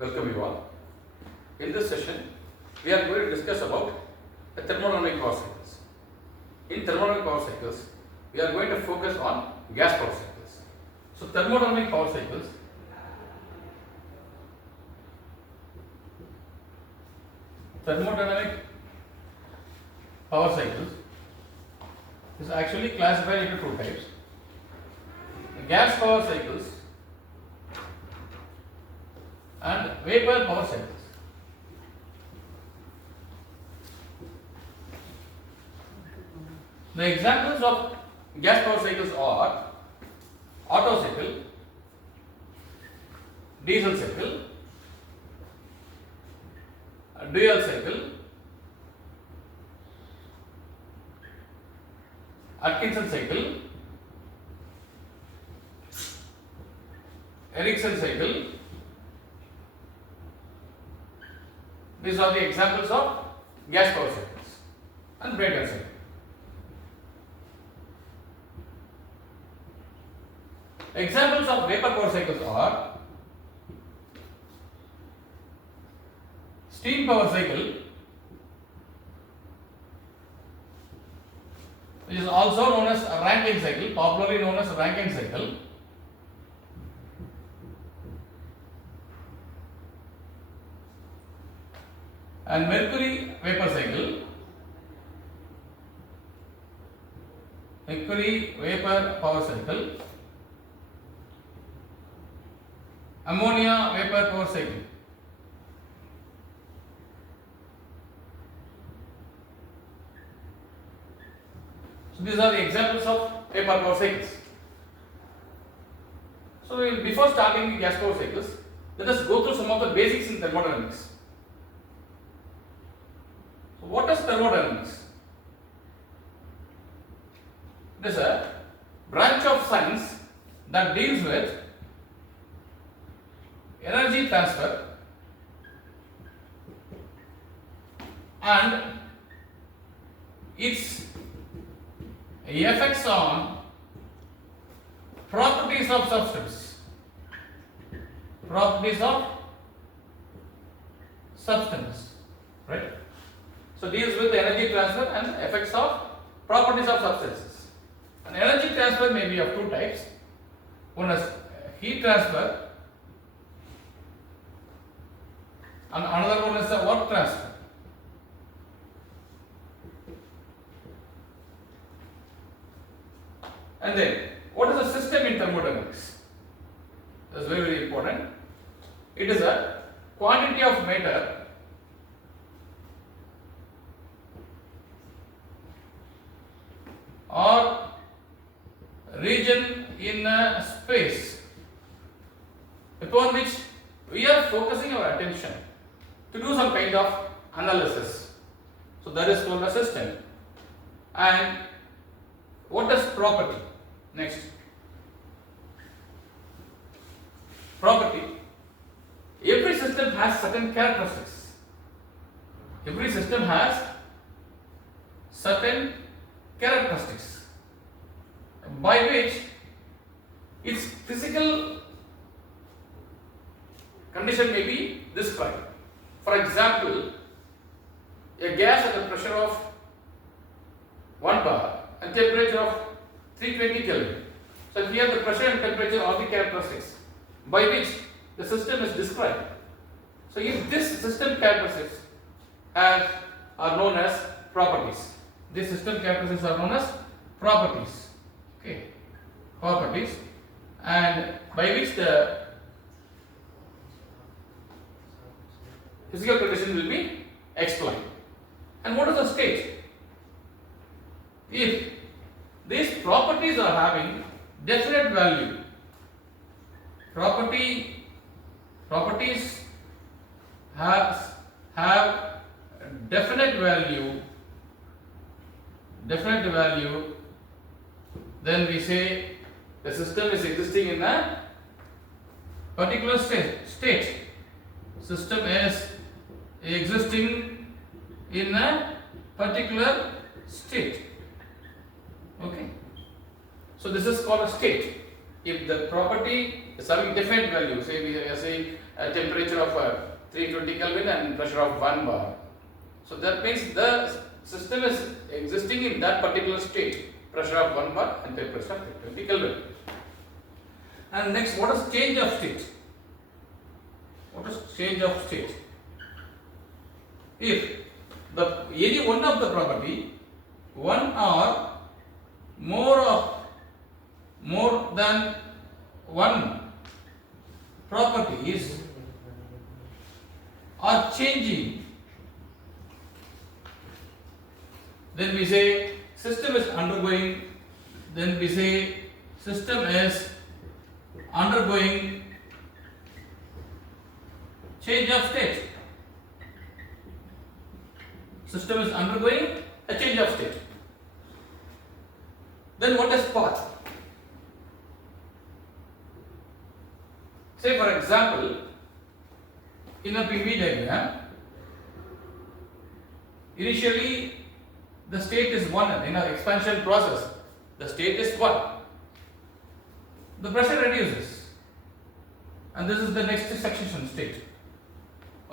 Welcome you all. In this session, we are going to discuss about the thermodynamic power cycles. In thermodynamic power cycles, we are going to focus on gas power cycles. So, thermodynamic power cycles is actually classified into two types: gas power cycles and vapor power cycles. The examples of gas power cycles are Otto cycle, diesel cycle, dual cycle, Atkinson cycle, Ericsson cycle. These are the examples of gas power cycles and Brayton cycle. Examples of vapor power cycles are steam power cycle, which is also known as a Rankine cycle, popularly known as Rankine cycle. And Mercury vapor cycle, Mercury vapor power cycle, ammonia vapor power cycle. So these are the examples of vapor power cycles. So before starting the gas power cycles, let us go through some of the basics in thermodynamics. So what is thermodynamics? It is a branch of science that deals with energy transfer and its effects on properties of substance. Properties of substance, right? So deals with the energy transfer and effects of properties of substances. And energy transfer may be of two types. One is heat transfer and another one is the work transfer. And then, what is a system in thermodynamics? That's very, very important. It is a quantity of matter or region in a space upon which we are focusing our attention to do some kind of analysis. So that is called a system. And what is property? Next. Property. Every system has certain characteristics. Every system has certain characteristics by which its physical condition may be described. For example, a gas at a pressure of 1 bar and temperature of 320 Kelvin. So here the pressure and temperature are the characteristics by which the system is described. So if this system characteristics are known as properties. These system characteristics are known as properties. Okay, properties, and by which the physical condition will be explained. And what is the state? If these properties are having definite value, properties have definite value, then we say the system is existing in a particular state. System is existing in a particular state. Okay. So this is called a state. If the property is having definite value, say we are saying a temperature of 320 Kelvin and pressure of 1 bar. So that means the system is existing in that particular state, pressure of 1 bar and temperature of 320 Kelvin. And next, what is change of state? What is change of state? If any one of the property, one or more than one properties are changing, then we say system is undergoing, change of state. System is undergoing a change of state. Then what is path? Say for example, in a PV diagram, initially the state is 1 in an expansion process. The state is 1. The pressure reduces, and this is the next succession state.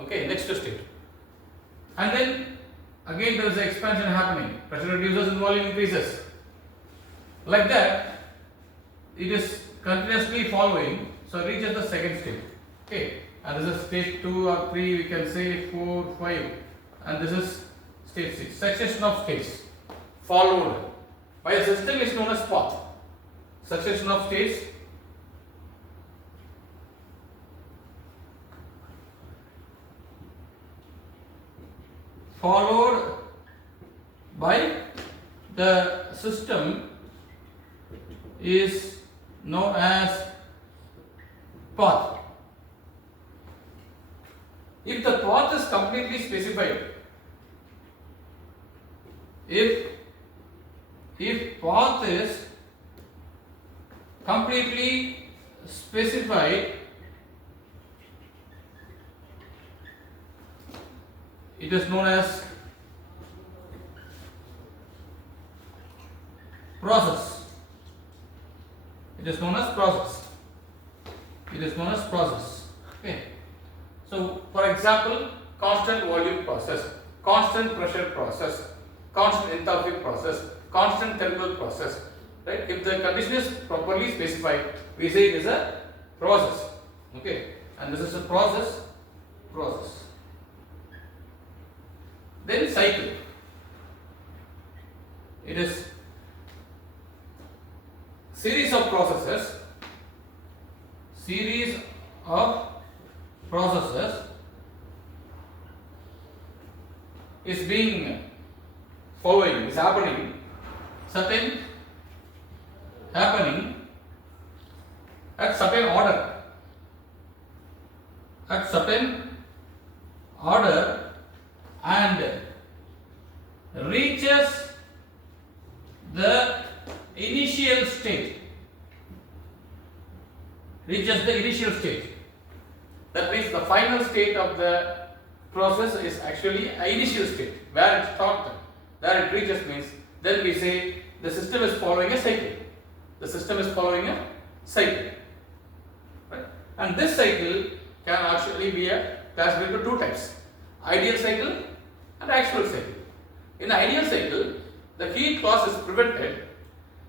Okay, next state. And then again there is an expansion happening. Pressure reduces and volume increases. Like that, it is continuously following, so it reaches the second state. Okay, and this is state 2 or 3, we can say 4, 5, and this is state 6. Succession of states followed by a system is known as path. Succession of states followed by the system is known as path. If the path is completely specified, if path is completely specified, it is known as process. It is known as process. It is known as process. Okay. So, for example, constant volume process, constant pressure process, constant enthalpy process, constant thermal process. Right? If the condition is properly specified, we say it is a process. Okay. And this is a process. Then cycle. It is series of processes is being following, is happening at certain order and reaches the initial state. That means the final state of the process is actually an initial state, where it started, where it reaches means, then we say the system is following a cycle. Right? And this cycle can actually be classified into two types: ideal cycle and actual cycle. In ideal cycle, the heat loss is prevented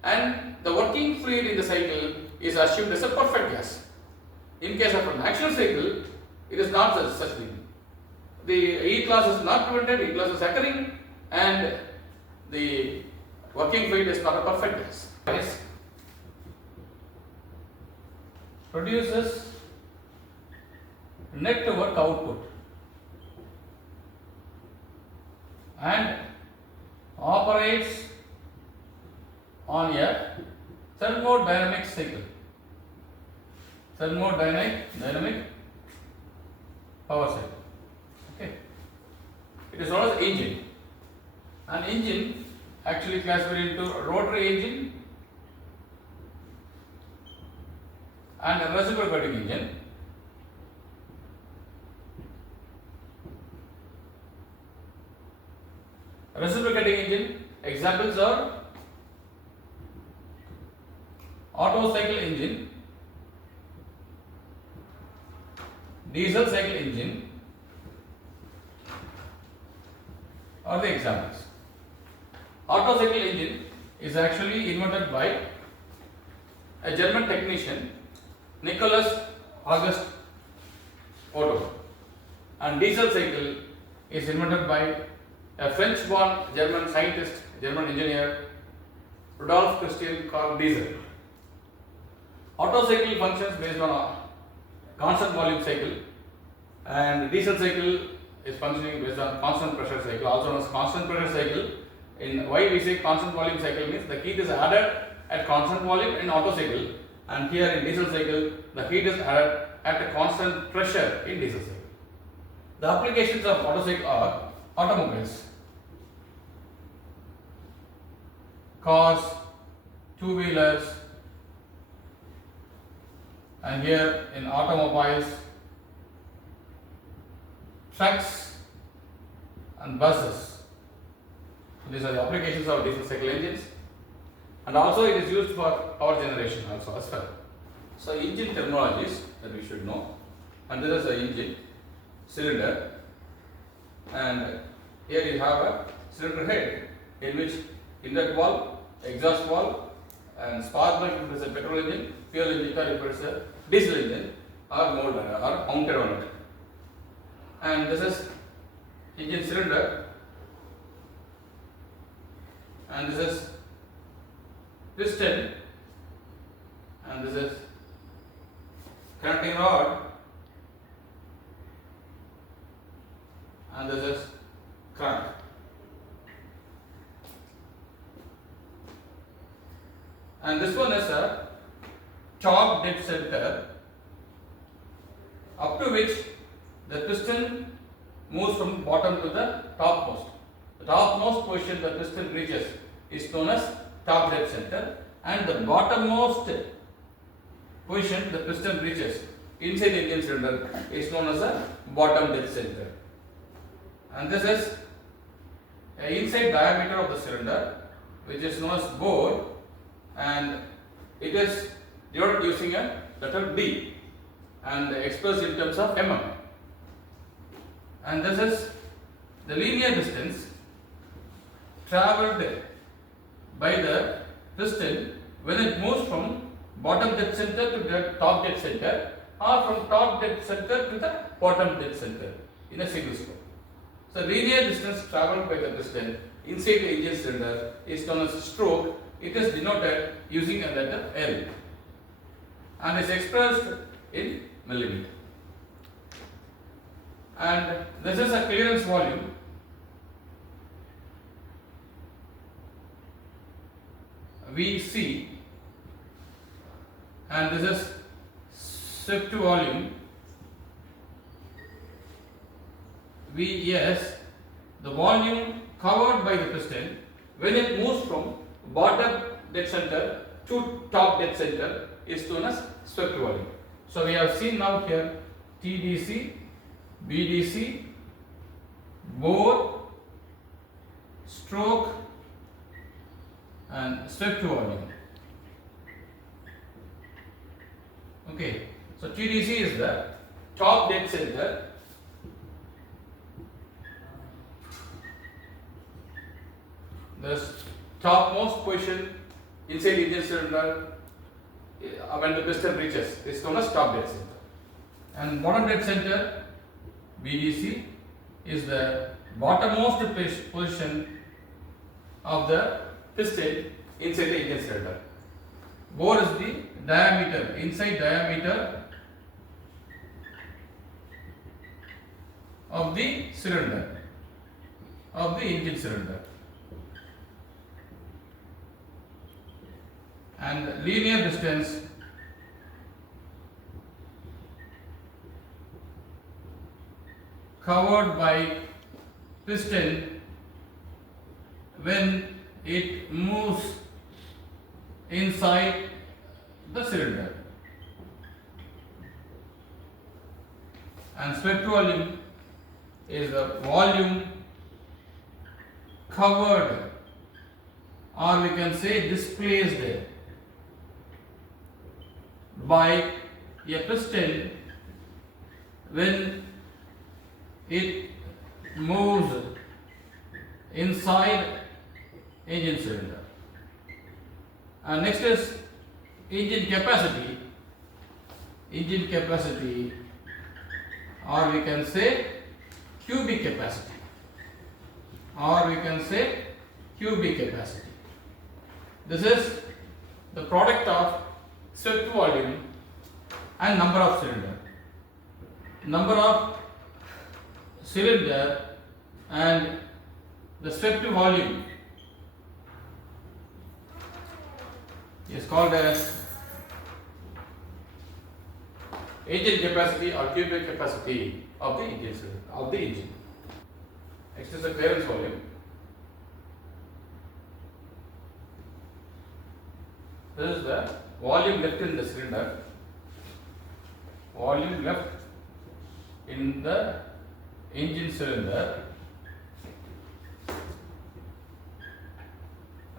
and the working fluid in the cycle is assumed as a perfect gas. In case of an actual cycle, it is not such thing. The heat loss is not prevented, heat loss is occurring, and the working fluid is not a perfect gas. Produces net work output and operates on a thermodynamic cycle. Dynamic power cycle. Okay. It is known as engine. An engine actually classified into rotary engine and a reciprocating engine. Reciprocating engine examples are Otto cycle engine, diesel cycle engine are the examples. Otto cycle engine is actually invented by a German technician, Nicholas August Otto, and diesel cycle is invented by a French-born German scientist, German engineer, Rudolf Christian Karl Diesel. Otto cycle functions based on a constant volume cycle, and diesel cycle is functioning based on constant pressure cycle, also known as constant pressure cycle. In why we say constant volume cycle means the heat is added at constant volume in Otto cycle, and here in diesel cycle the heat is added at a constant pressure in diesel cycle. The applications of Otto cycle are automobiles, cars, two-wheelers, and here in automobiles, trucks and buses. So these are the applications of diesel cycle engines, and also it is used for power generation also as well. So engine terminologies that we should know, and there is an engine, cylinder, and here you have a cylinder head in which inlet valve, exhaust valve, and spark plug if it is a petrol engine, fuel injector if it is a diesel engine are molded or mounted on it. And this is engine cylinder, and this is piston, and this is connecting rod, and this is crank. And this one is a top dead center up to which the piston moves from bottom to the topmost. The topmost position the piston reaches is known as top dead center, and the bottommost position the piston reaches inside the engine cylinder is known as a bottom dead center. And this is an inside diameter of the cylinder which is known as bore, and it is denoted using a letter D and expressed in terms of mm. And this is the linear distance travelled by the piston when it moves from bottom dead center to the top dead center, or from top dead center to the bottom dead center in a single stroke. So linear distance travelled by the piston inside the engine cylinder is known as stroke. It is denoted using a letter L and is expressed in millimeter. And this is a clearance volume VC, and this is swept volume VS, the volume covered by the piston when it moves from bottom dead center to top dead center is known as swept volume. So we have seen now here TDC, BDC, bore, stroke, and swept volume. Okay, so TDC is the top dead center, the topmost position inside the engine cylinder when the piston reaches is known as top dead center. And bottom dead center BDC is the bottommost position of the piston inside the engine cylinder. Bore is the diameter, inside diameter of the cylinder, of the engine cylinder. And linear distance covered by piston when it moves inside the cylinder. And swept volume is the volume covered, or we can say displaced, by a piston when it moves inside engine cylinder. And next is engine capacity. Engine capacity, or we can say cubic capacity, This is the product of swept volume and number of cylinder. Number of cylinder and the swept volume is called as engine capacity or cubic capacity of the engine. Next is the clearance volume. This is the volume left in the cylinder. Volume left in the engine cylinder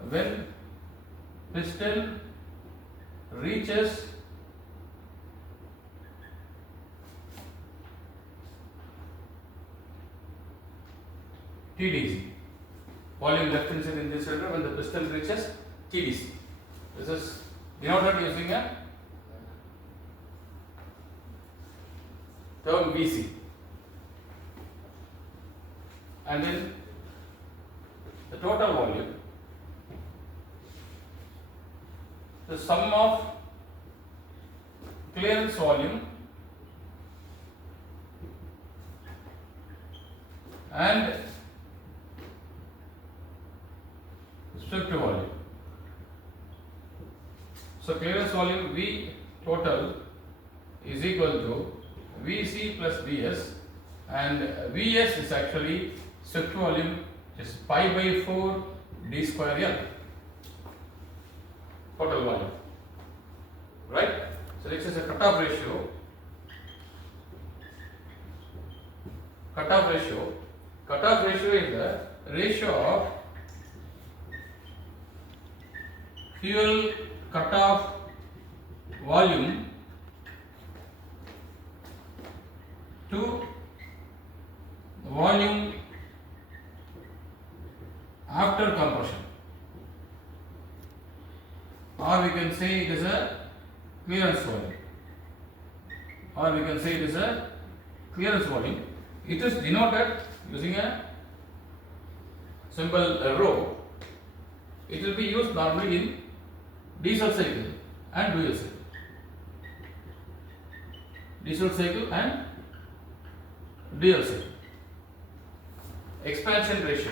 when piston reaches TDC. Volume left inside engine cylinder when the piston reaches TDC. This is denoted using a term VC. And then the total volume, the sum of clearance volume and swept volume. So clearance volume V total is equal to Vc plus Vs, and Vs is actually swept volume, which is pi by 4 d square L total volume, right? So next is a cutoff ratio. Cutoff ratio is the ratio of fuel cutoff volume to volume after compression, or we can say it is a clearance volume, It is denoted using a symbol rho. It will be used normally in diesel cycle and dual cycle. Expansion ratio.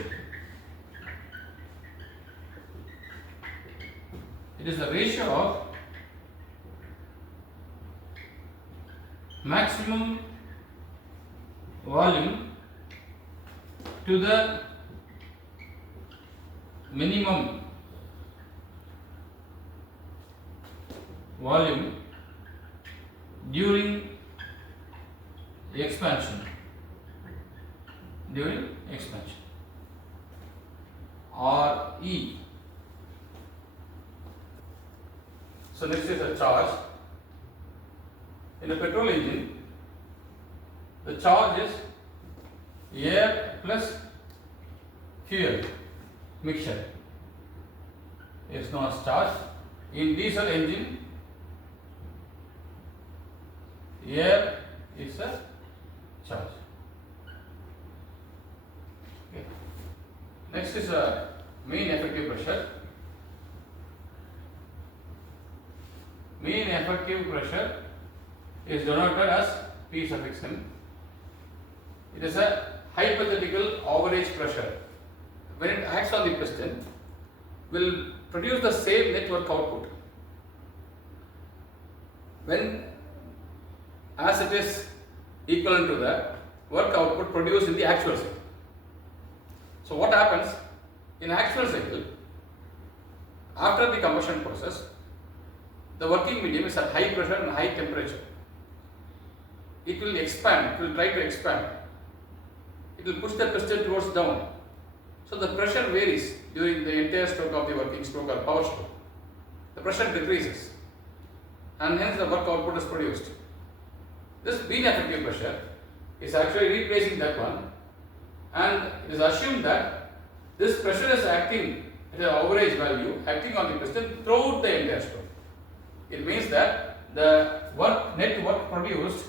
It is the ratio of maximum volume to the minimum volume during expansion, or E. So next is a charge. In a petrol engine, the charge is air plus fuel mixture is known as charge. In diesel engine, air is a charge. Okay. Next is a mean effective pressure. Mean effective pressure is denoted as P suffix m. It is a hypothetical average pressure. When it acts on the piston, will produce the same network output when as it is equivalent to the work output produced in the actual cycle. So what happens in actual cycle, after the combustion process, the working medium is at high pressure and high temperature. It will expand, it will try to expand. It will push the piston towards down. So the pressure varies during the entire stroke of the working stroke or power stroke. The pressure decreases and hence the work output is produced. This mean effective pressure is actually replacing that one, and it is assumed that this pressure is acting at an average value, acting on the piston throughout the entire stroke. It means that the net work produced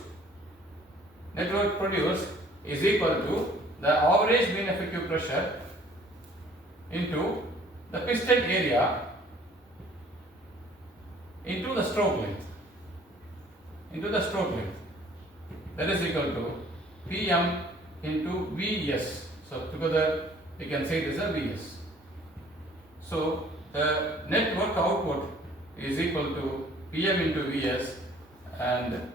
is equal to the average mean effective pressure into the piston area into the stroke length. That is equal to Pm into Vs. So together we can say it is a Vs. So the net work output is equal to Pm into Vs, and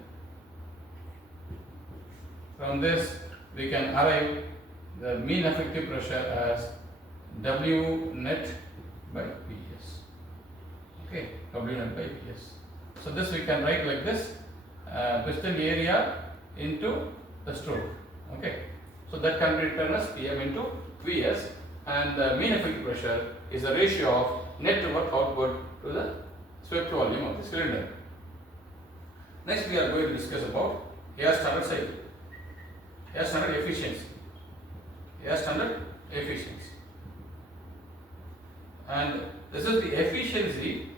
from this we can arrive the mean effective pressure as W net by Ps. Okay, W net by Ps. So this we can write like this, piston area into the stroke. Okay, so that can be written as Pm into Vs, and the mean effective pressure is the ratio of net work output to the swept volume of the cylinder. Next we are going to discuss about air standard cycle, air standard efficiency, and this is the efficiency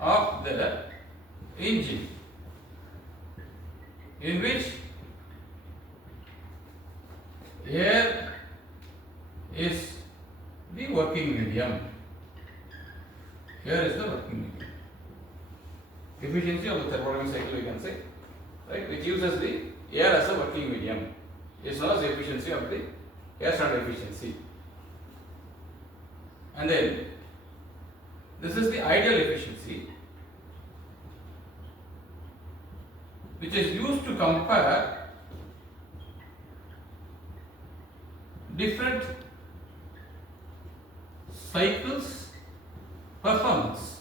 of the engine in which air is the working medium. Here is the working medium. Efficiency of the thermodynamic cycle, we can say, right, which uses the air as a working medium, is known as the efficiency of the air standard efficiency. And then this is the ideal efficiency, which is used to compare different cycles performance.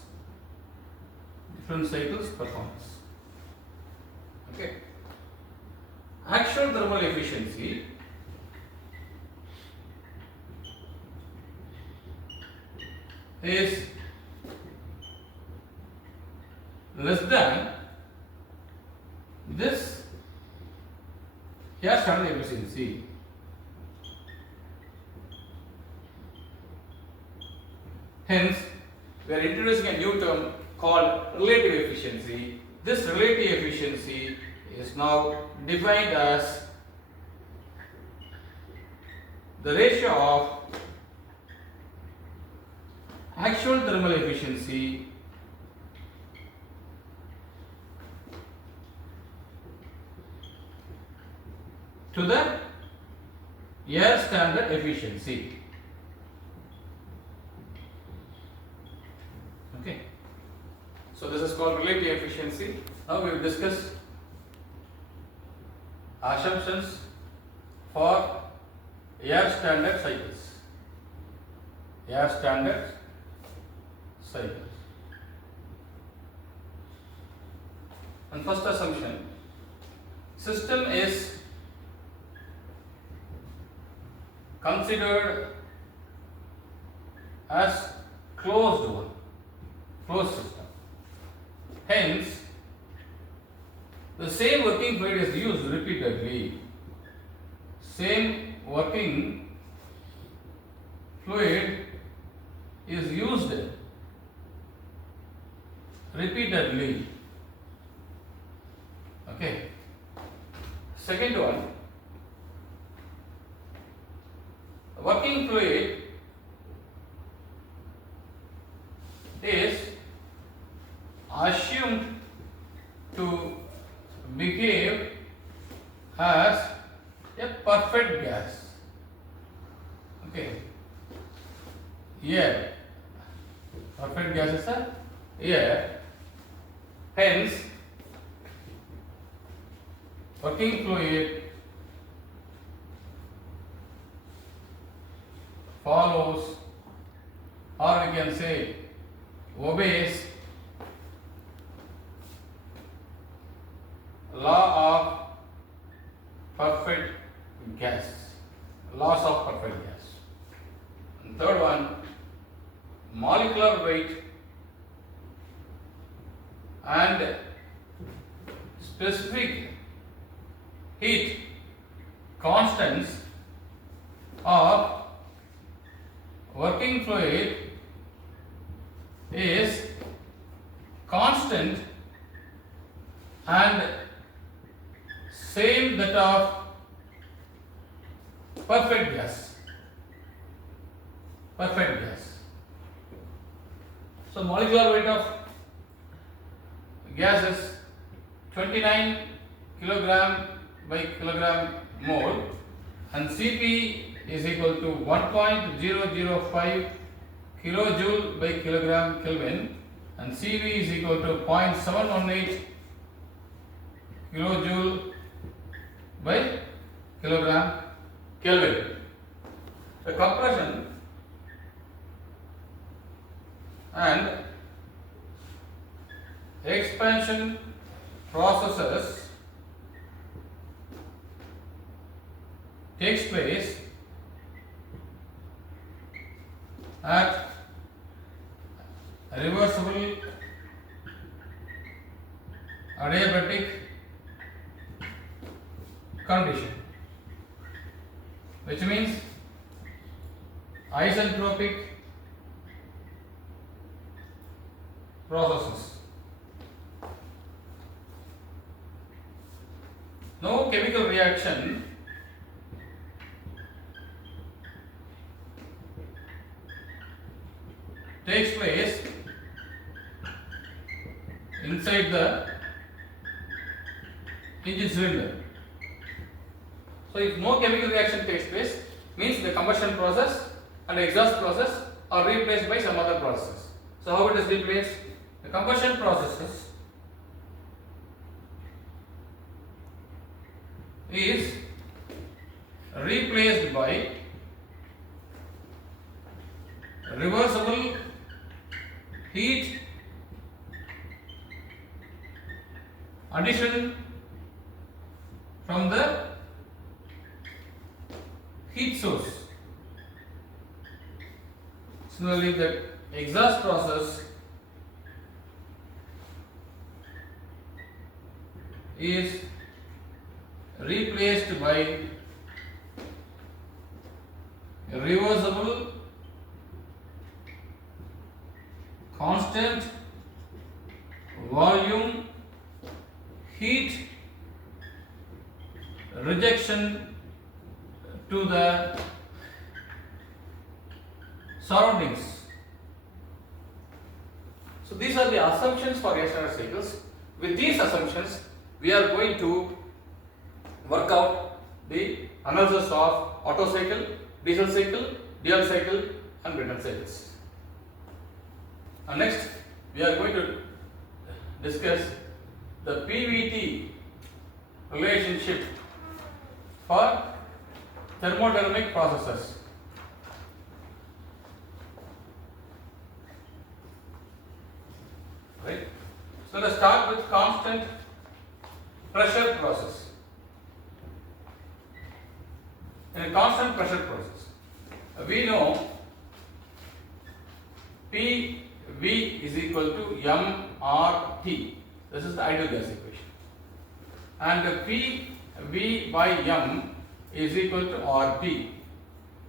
Okay. Actual thermal efficiency is less than this air standard efficiency. Hence, we are introducing a new term called relative efficiency. This relative efficiency is now defined as the ratio of actual thermal efficiency to the air standard efficiency. Okay. So this is called relative efficiency. Now we will discuss assumptions for air standard cycles. And first assumption, system is considered as closed system. Hence, the same working fluid is used repeatedly. Same working fluid is used repeatedly. Okay. Second one, working fluid is assumed to behave as a perfect gas. Okay. Air. Perfect gas is a air. Hence, working fluid follows, or we can say obeys, law of perfect gas, laws of perfect gas. And third one, molecular weight and specific constants of working fluid is constant and same that of perfect gas. Perfect gas. So molecular weight of gas is 29 kilogram by kilogram mole, and Cp is equal to 1.005 kilojoule by kilogram Kelvin, and Cv is equal to 0.718 kilojoule by kilogram Kelvin. The compression and expansion processes takes place at reversible adiabatic condition, which means isentropic processes. No chemical reaction takes place inside the engine cylinder. So if no chemical reaction takes place, means the combustion process and exhaust process are replaced by some other processes. So how it is replaced? The combustion processes is replaced by reversible heat addition from the heat source. Similarly, the exhaust process is replaced by reversible constant volume heat rejection to the surroundings. So these are the assumptions for reactor cycles. With these assumptions, we are going to work out the analysis of Otto cycle, diesel cycle, dual cycle and Brayton cycles. And next, we are going to discuss the PVT relationship for thermodynamic processes. Right? So let's start with constant pressure process. In a constant pressure process, we know PV is equal to mRT. This is the ideal gas equation. And PV by M is equal to RT.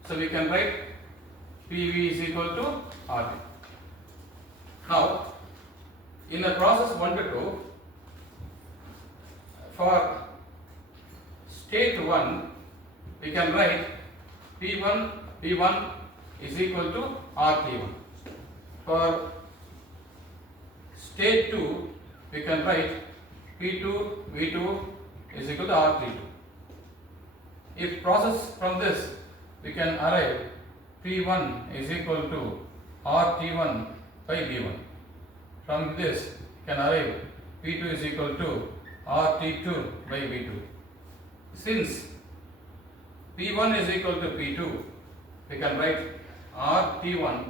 So we can write PV is equal to RT. Now, in the process 1 to 2, for state 1, we can write P1 is equal to RT1. For state 2, we can write P2 is equal to RT2. If process from this, we can arrive P1 is equal to RT1 by V1. From this, we can arrive P2 is equal to RT2 by V2. Since P1 is equal to P2, we can write RT1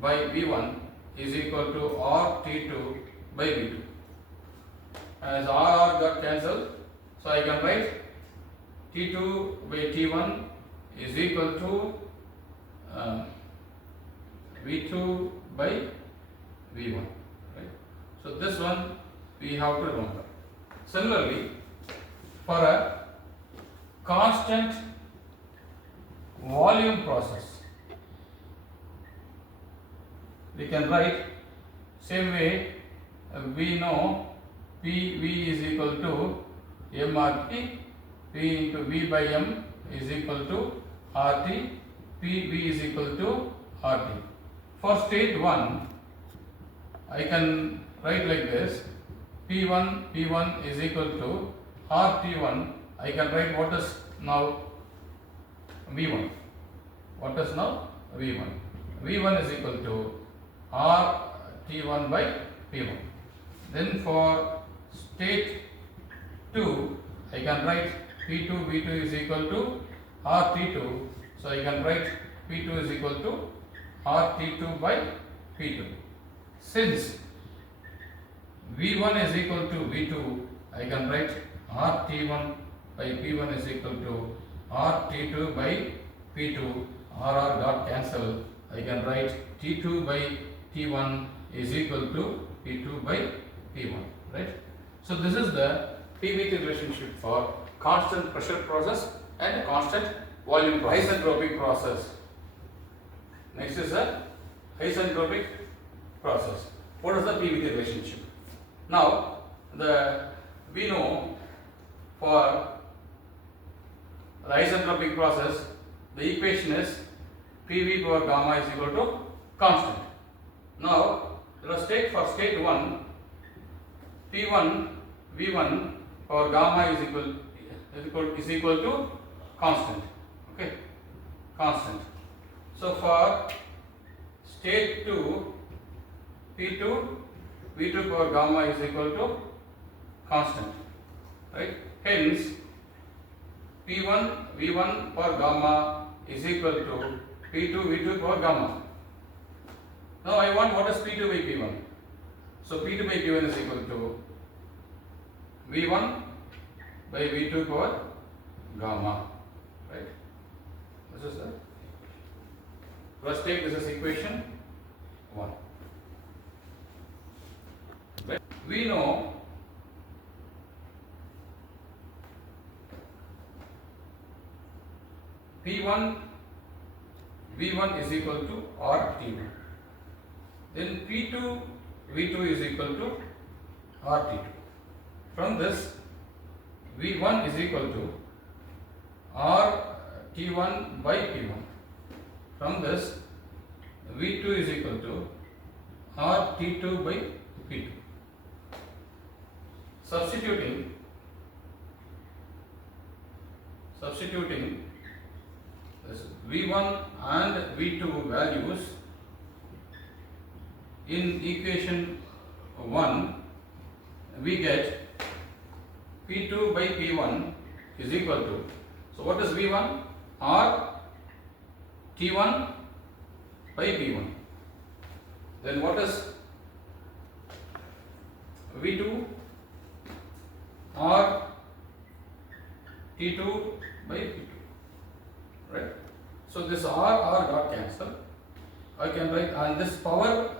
by V1 is equal to RT2 by V2. As R got cancelled, so I can write T2 by T1 is equal to V2 by V1. Right? So this one we have to remember. Similarly, for a constant volume process. We can write same way. We know PV is equal to MRT, P into V by M is equal to RT, PV is equal to RT. For state 1, I can write like this: P1 is equal to RT1. I can write what is now V1. What is now V1? V1 is equal to RT1 by P1. Then for state 2, I can write P2 V2 is equal to RT2. So I can write P2 is equal to RT2 by P2. Since V1 is equal to V2, I can write RT1 by P1 is equal to RT2 by P2. RR got cancel. I can write T2 by T1 is equal to P2 by P1. Right? So this is the PVT relationship for constant pressure process and constant volume process. Isentropic process. Next is the isentropic process. What is the PVT relationship? Now, we know for the isentropic process, the equation is PV power gamma is equal to constant. Now, let us take for state 1, P1 V1 power gamma is equal to constant. Okay, constant. So for state 2, P2 V2 power gamma is equal to constant. Right? Hence, P1 V1 power gamma is equal to P2 V2 power gamma. Now I want what is P2 by P1. So P2 by P1 is equal to V1 by V2 power gamma. Right? This is the. Let's take this as equation 1. Right? We know P1 V1 is equal to RT1. Then P2 V2 is equal to RT2. From this, V1 is equal to RT1 by P1. From this, V2 is equal to RT2 by P2. Substituting this V1 and V2 values in equation 1, we get P2 by P1 is equal to, so what is V1? R T1 by P1. Then what is V2? R T2 by P2. Right? So this R got cancelled. I can write, and this power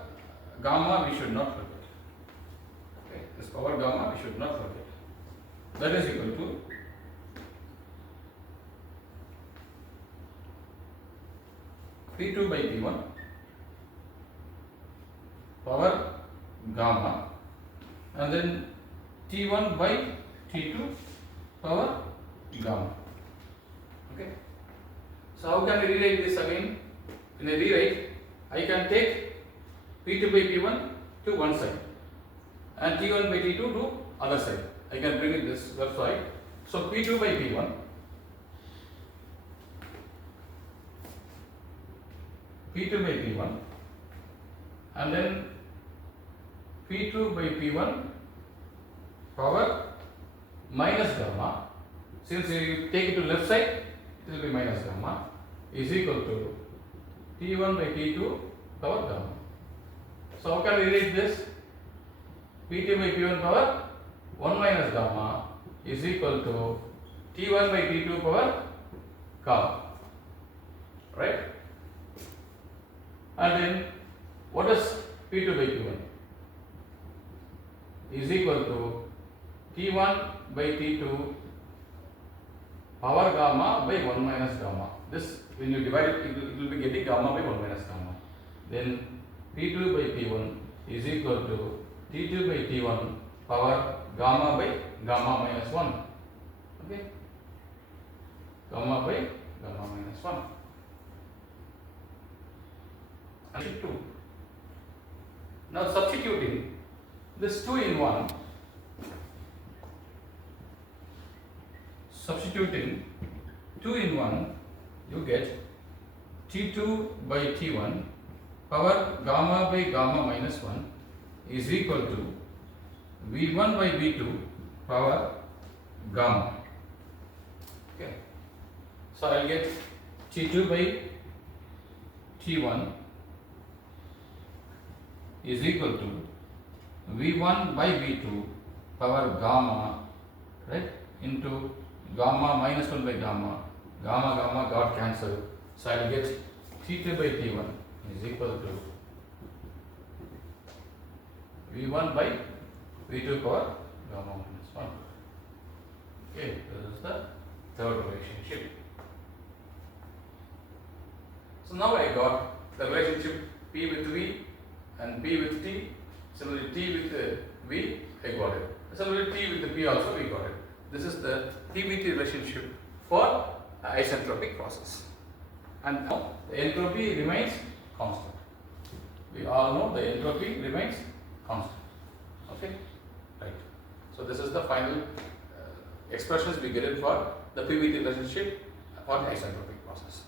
gamma we should not forget. Okay, this power gamma we should not forget. That is equal to P2 by P1 power gamma, and then T1 by T2 power gamma. Okay. So how can I rewrite this again? When I rewrite, I can take P2 by P1 to one side and T1 by T2 to other side. I can bring it this side. So P2 by P1 P2 by P1 and then P2 by P1 power minus gamma. Since you take it to left side, it will be minus gamma is equal to T1 by T2 power gamma. So how can we rewrite this? P2 by P1 power 1 minus gamma is equal to T1 by T2 power gamma. Right? And then what is P2 by P1? Is equal to T1 by T2 power gamma by 1 minus gamma. This, when you divide it, it will be getting gamma by 1 minus gamma. Then P2 by P1 is equal to T2 by T1 power gamma by gamma minus 1. Okay? Gamma by gamma minus 1. And 2. Now substituting this 2 in 1, substituting 2 in 1, you get T2 by T1 power gamma by gamma minus 1 is equal to V1 by V2 power gamma. Okay. So I will get T2 by T1 is equal to V1 by V2 power gamma, right, into gamma minus 1 by gamma. Gamma got cancelled. So I will get T2 by T1 is equal to V1 by V2 power gamma minus 1. Okay, this is the third relationship. So now I got the relationship P with V and P with T. Similarly, T with V, I got it. Similarly, T with the P also, we got it. This is the P with T relationship for isentropic process. And now the entropy remains constant. We all know the entropy remains constant. Okay, right. So this is the final expressions we get it for the P with T relationship for the isentropic process.